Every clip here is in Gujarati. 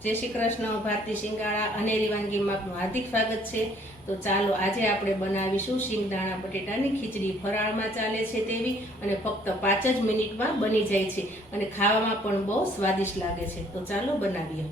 जय श्री कृष्ण। भारती शिंगाड़ा अनेरी वानगी में आपनुं हार्दिक स्वागत है। तो चालो आज आपणे बनावीशुं शिंगदाणा बटेटानी खीचड़ी। फराळमां चाले छे तेवी अने फक्त 5 ज मिनिटमां बनी जाय छे अने खावामां पण बहु स्वादिष्ट लागे छे। तो चालो बनावीए।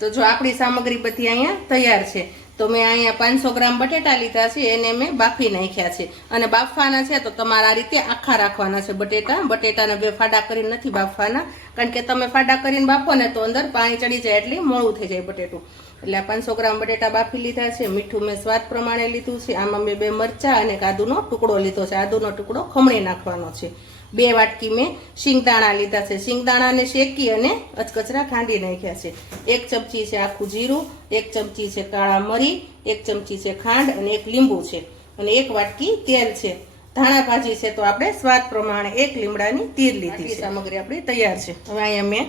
तो जो आपणी सामग्री बधी अहींया तैयार छे। तो मैं अहींया 500 ग्राम बटेटा लीधा छे, एने मैं बाफी नाख्या छे अने बाफवाना छे तो तमारे आ रीते आखा राखवाना छे। बटेटाने बे फाड़ा करीने नथी बाफवाना, कारण के तमे फाड़ा करीने बाफो ने तो अंदर पाणी चढ़ी जाय એટલે મોળું થઈ જાય બટેટું। એટલે 500 ગ્રામ બટેટા બાફી લીધા છે। મીઠું મેં સ્વાદ પ્રમાણે લીધું છે। આમાં મેં 2 મરચાં અને આદુનો ટુકડો લીધો છે। આદુનો ટુકડો ખમણી નાખવાનો છે। 2 વાટકી મેં શિંગદાણા લીધા છે। શિંગદાણાને શેકી અને અચકચરા ખાંડી નાખ્યા છે। 1 ચમચી છે આખું જીરું, 1 ચમચી છે કાળા મરી, 1 ચમચી છે ખાંડ અને 1 લીંબુ છે અને 1 વાટકી તેલ છે। ધાણા ભાજી છે તો આપણે સ્વાદ પ્રમાણે 1 લીમડાની તીર લીધી છે। સામગ્રી આપણી તૈયાર છે। હવે અહીંયા મેં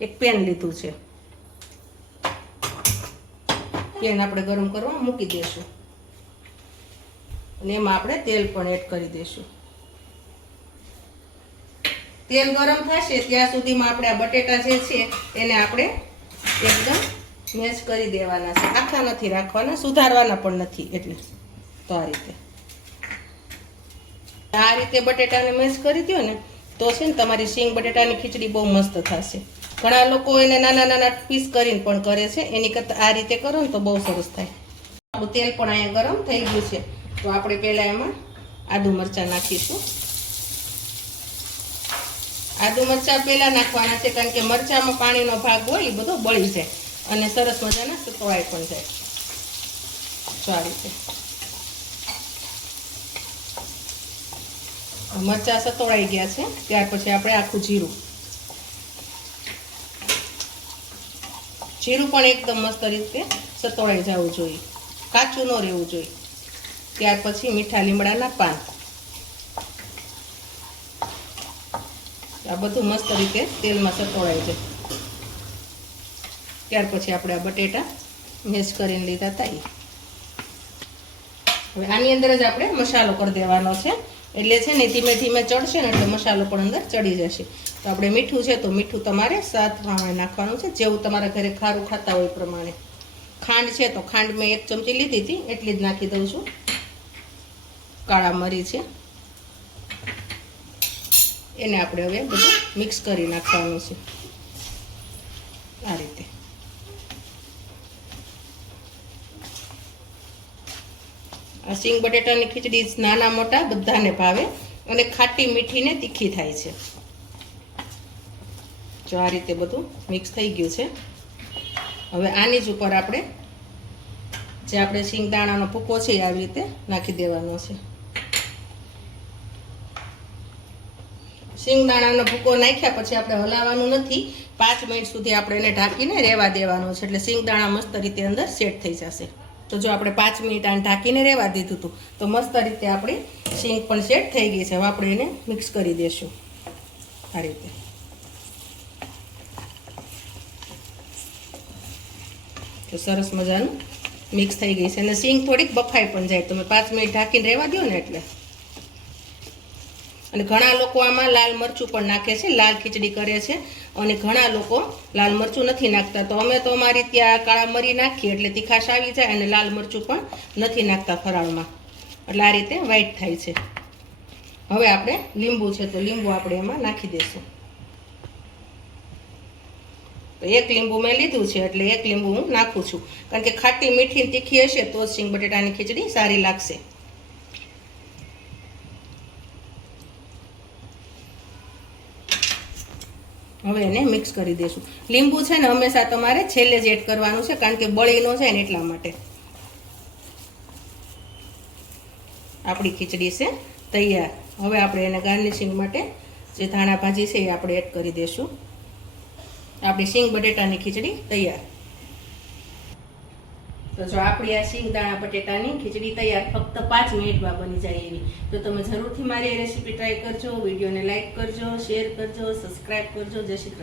એક પેન લીધું છે। પેન આપણે ગરમ કરવા મૂકી દેશું અને એમાં આપણે તેલ પણ એડ કરી દેશું। તેલ ગરમ થશે ત્યાં સુધીમાં આપણે આ બટેટા જે છે એને આપણે એકદમ મેશ કરી દેવાના છે। આખા નથી રાખવાના, સુધારવાના પણ નથી। એટલે તો આ રીતે બટેટાને મેશ કરી દો ને તો છે ને તમારી સિંગ બટેટાની ખીચડી બહુ મસ્ત થશે। ઘણા લોકો એને નાના નાના પીસ કરીને પણ કરે છે, એની કરતાં આ રીતે કરો ને તો બહુ સરસ થાય। આપણું તેલ પણ અહીંયા ગરમ થઈ ગયું છે તો આપણે પહેલા એમાં આદુ મરચાં નાખીશું। આદુ મરચાં પહેલા નાખવાના છે કારણ કે મરચાંમાં પાણીનો ભાગ હોય એ બધો બળી જાય અને સરસ મજાના સતવાઈ પણ જાય। તો આ રીતે મરચાં સતોળાઈ ગયા છે। ત્યાર પછી આપણે આખું જીરું પણ એકદમ મસ્ત રીતે સતોળાઈ જવું જોઈએ, કાચું ન રહેવું જોઈએ। ત્યાર પછી મીઠા લીમડાના પાન, આ બધું મસ્ત રીતે તેલમાં સતોળાઈ જાય। ત્યાર પછી આપણે આ બટેટા મેશ કરીને લીધા હતા। હવે આની અંદર જ આપણે મસાલો કરી દેવાનો છે, એટલે છે ને ધીમે ધીમે ચડશે ને એટલે મસાલો પણ અંદર ચડી જશે। તો આપણે મીઠું છે તો મીઠું તમારે સ્વાદ પ્રમાણે નાખવાનું છે, જેવું તમારા ઘરે ખારું ખાતા હોય પ્રમાણે। ખાંડ છે તો ખાંડ મેં 1 ચમચી લીધી હતી એટલી જ નાખી દઉં છું। કાળા મરી છે એને આપણે હવે બધું મિક્સ કરી નાખવાનું છે આ રીતે। આ સિંગ બટેટાની ખીચડી નાના મોટા બધાને ભાવે અને ખાટી મીઠી ને તીખી થાય છે। જો આ રીતે બધું મિક્સ થઈ ગયું છે। હવે આની જ ઉપર આપણે જે આપણે શિંગદાણાનો ભૂકો છે એ આવી રીતે નાખી દેવાનો છે। શિંગદાણાનો ભૂકો નાખ્યા પછી આપણે હલાવવાનું નથી, 5 મિનિટ સુધી આપણે એને ઢાંકીને રહેવા દેવાનો છે, એટલે શિંગદાણા મસ્ત રીતે અંદર સેટ થઈ જશે। તો જો આપણે 5 મિનિટ આને ઢાંકીને રહેવા દીધું હતું તો મસ્ત રીતે આપણી શીંગ પણ સેટ થઈ ગઈ છે। હવે આપણે એને મિક્સ કરી દઈશું આ રીતે। તો સરસ મજાનું મિક્સ થઈ ગઈ છે અને શીંગ થોડીક બફાઈ પણ જાય, તમે 5 મિનિટ ઢાંકીને રહેવા દો ને એટલે। અને ઘણા લોકો આમાં લાલ મરચું પણ નાખે છે, લાલ ખીચડી કરે છે અને ઘણા લોકો લાલ મરચું નથી નાખતા। તો અમે તો અમારી ત્યાં કાળા મરી નાખીએ એટલે તીખાશ આવી જાય અને લાલ મરચું પણ નથી નાખતા ફરાળમાં, એટલે આ રીતે વ્હાઈટ થાય છે। હવે આપણે લીંબુ છે તો લીંબુ આપણે એમાં નાખી દઈશું। તો 1 લીંબુ મેં લીધું છે એટલે 1 લીંબુ હું નાખું છું, કારણ કે ખાટી મીઠી તીખી હશે તો સિંગ બટેટાની ખીચડી સારી લાગશે। હવે એને મિક્સ કરી દઈશું। લીંબુ છે ને હંમેશા તમારે છેલ્લે જ એડ કરવાનું છે, કારણ કે બળીનો છે ને એટલા માટે। આપણી ખીચડી છે તૈયાર। હવે આપણે એને ગાર્નિશિંગ માટે જે ધાણા ભાજી છે એ આપણે એડ કરી દઈશું। આપણી સિંગ બટેટાની ખીચડી તૈયાર। તો જો આપણી આ સિંગ દાણા બટેટાની ખીચડી તૈયાર, ફક્ત 5 મિનિટમાં બની જાય એવી। તો તમે જરૂરથી મારી રેસીપી ટ્રાય કરજો, વિડીયોને લાઈક કરજો, શેર કરજો, સબસ્ક્રાઈબ કરજો। જય શ્રી કૃષ્ણ।